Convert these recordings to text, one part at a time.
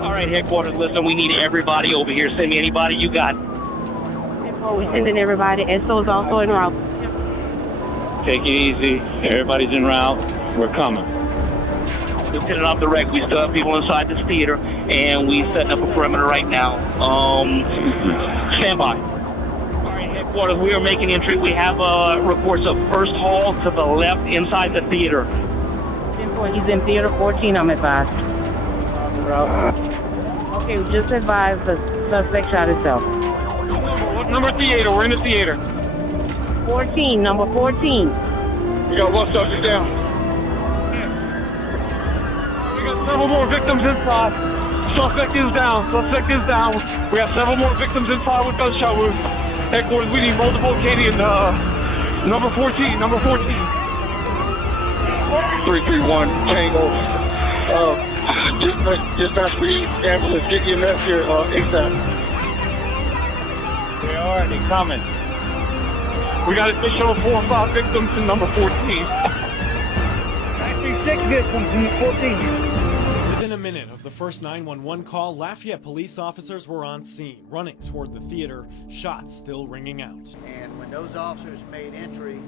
All right, headquarters, listen, we need everybody over here. Send me anybody you got. We're sending everybody. SO's also en route. Take it easy. Everybody's en route. We're coming. Lieutenant off the wreck, we still have people inside this theater, and we setting up a perimeter right now. Stand by. All right, headquarters, we are making entry. We have reports of first hall to the left inside the theater. He's in theater 14, I'm advised. Okay, we just advised the suspect shot himself. What number theater? We're in the theater. 14, number 14. We got one subject down. We got several more victims inside. Suspect is down. Suspect is down. We have several more victims inside with gunshot wounds. Headquarters, we need multiple Canadian. Number 14. Number 14. 331 Tango. Dispatch, we need ambulance. Get EMS here ASAP. They are. They're coming. We got additional 4 or 5 victims in number 14. Actually, 6 victims in 14. Within a minute of the first 911 call, Lafayette police officers were on scene, running toward the theater, shots still ringing out. And when those officers made entry,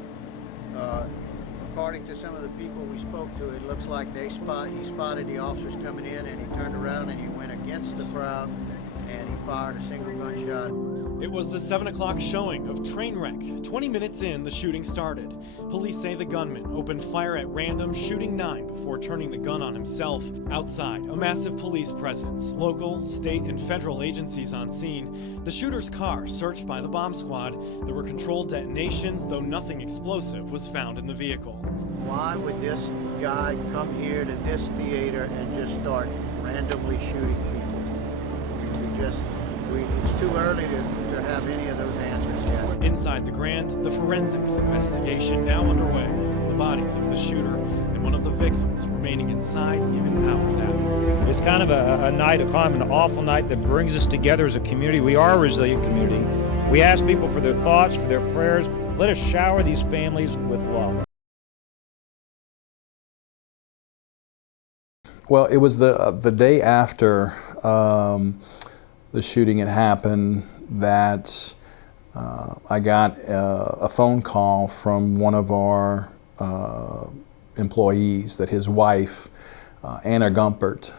according to some of the people we spoke to, it looks like he spotted the officers coming in, and he turned around and he went against the crowd and he fired a single gunshot. It was the 7 o'clock showing of Trainwreck. 20 minutes in, the shooting started. Police say the gunman opened fire at random, shooting 9 before turning the gun on himself. Outside, a massive police presence, local, state, and federal agencies on scene. The shooter's car searched by the bomb squad. There were controlled detonations, though nothing explosive was found in the vehicle. Why would this guy come here to this theater and just start randomly shooting people? It's too early to have any of those answers yet. Inside the Grand, the forensics investigation now underway. The bodies of the shooter and one of the victims remaining inside even hours after. It's kind of a night, kind of an awful night that brings us together as a community. We are a resilient community. We ask people for their thoughts, for their prayers. Let us shower these families with love. Well, it was the day after the shooting had happened that I got a phone call from one of our employees that his wife, Anna Gumpert,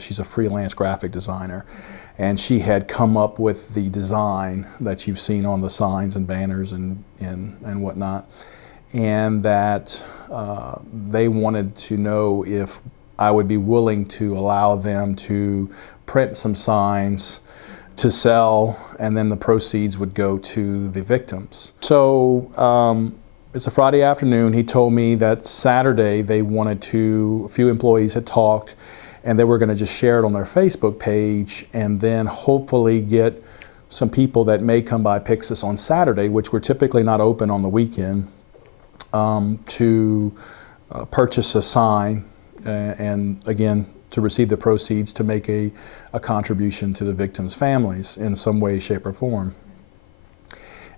she's a freelance graphic designer, and she had come up with the design that you've seen on the signs and banners and whatnot, and that they wanted to know if I would be willing to allow them to print some signs to sell, and then the proceeds would go to the victims. So it's a Friday afternoon. He told me that Saturday they wanted to, a few employees had talked, and they were going to just share it on their Facebook page, and then hopefully get some people that may come by Pixis on Saturday, which we're typically not open on the weekend, to purchase a sign, and again, to receive the proceeds to make a contribution to the victims' families in some way, shape, or form.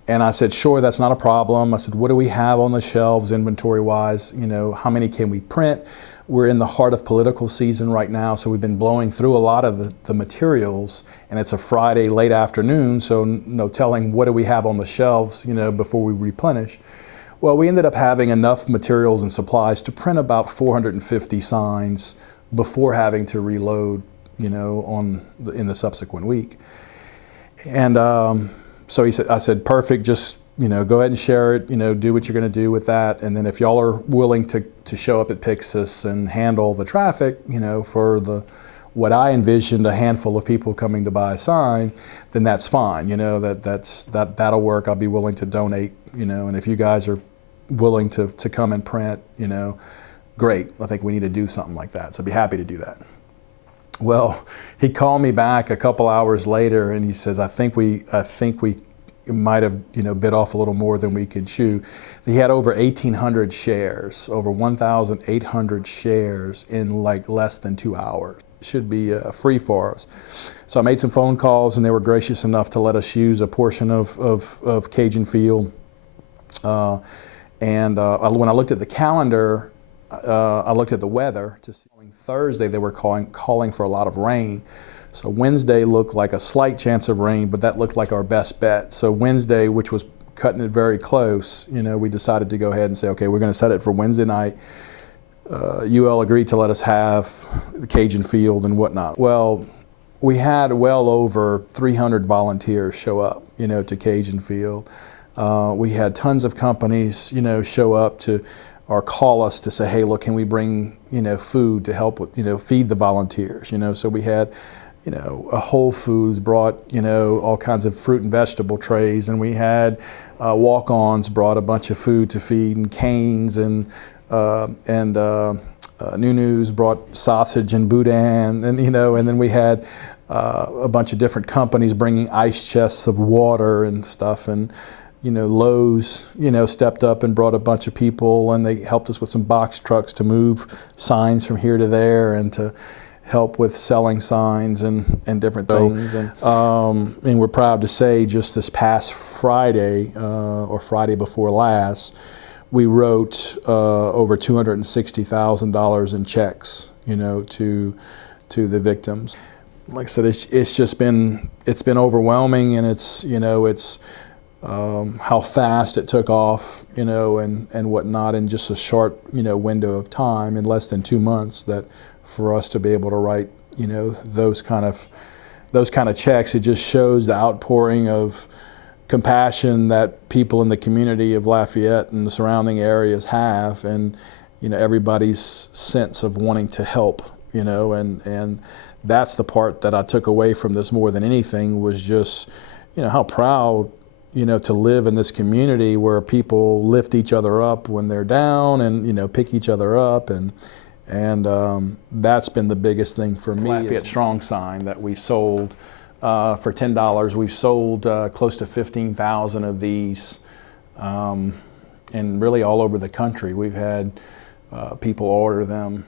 And I said, sure, that's not a problem. I said, what do we have on the shelves inventory-wise? You know, how many can we print? We're in the heart of political season right now, so we've been blowing through a lot of the materials, and it's a Friday late afternoon, so no telling what do we have on the shelves, you know, before we replenish. Well, we ended up having enough materials and supplies to print about 450 signs before having to reload, you know, in the subsequent week. And so I said, perfect, just, you know, go ahead and share it, you know, do what you're going to do with that. And then if y'all are willing to show up at Pixis and handle the traffic, you know, for what I envisioned a handful of people coming to buy a sign, then that's fine. You know, that'll work. I'll be willing to donate, you know, and if you guys are willing to come and print, you know, great. I think we need to do something like that. So I'd be happy to do that. Well, he called me back a couple hours later and he says, I think we might have, you know, bit off a little more than we could chew. He had over 1,800 shares, over 1,800 shares in like less than 2 hours. It should be free for us. So I made some phone calls and they were gracious enough to let us use a portion of Cajun Field. And when I looked at the calendar, I looked at the weather to see. Thursday they were calling for a lot of rain. So Wednesday looked like a slight chance of rain, but that looked like our best bet. So Wednesday, which was cutting it very close, we decided to go ahead and say, okay, we're going to set it for Wednesday night. UL agreed to let us have the Cajun Field and whatnot. Well, we had well over 300 volunteers show up, to Cajun Field. We had tons of companies, show up to or call us to say, hey, look, can we bring, food to help with, feed the volunteers, So we had, a Whole Foods brought, all kinds of fruit and vegetable trays, and we had walk-ons brought a bunch of food to feed, and Canes and Nunu's brought sausage and boudin, and and then we had a bunch of different companies bringing ice chests of water and stuff, and Lowe's stepped up and brought a bunch of people, and they helped us with some box trucks to move signs from here to there and to help with selling signs and different things. And we're proud to say just this past Friday or Friday before last, we wrote over $260,000 in checks, to the victims. Like I said, it's been overwhelming, and it's how fast it took off, and whatnot in just a short, window of time, in less than 2 months, that for us to be able to write, those kind of checks, it just shows the outpouring of compassion that people in the community of Lafayette and the surrounding areas have, and everybody's sense of wanting to help, and that's the part that I took away from this more than anything, was just how proud to live in this community where people lift each other up when they're down, and pick each other up, and that's been the biggest thing for me. Lafayette Strong sign that we sold for $10. We've sold close to 15,000 of these, and really all over the country. We've had people order them.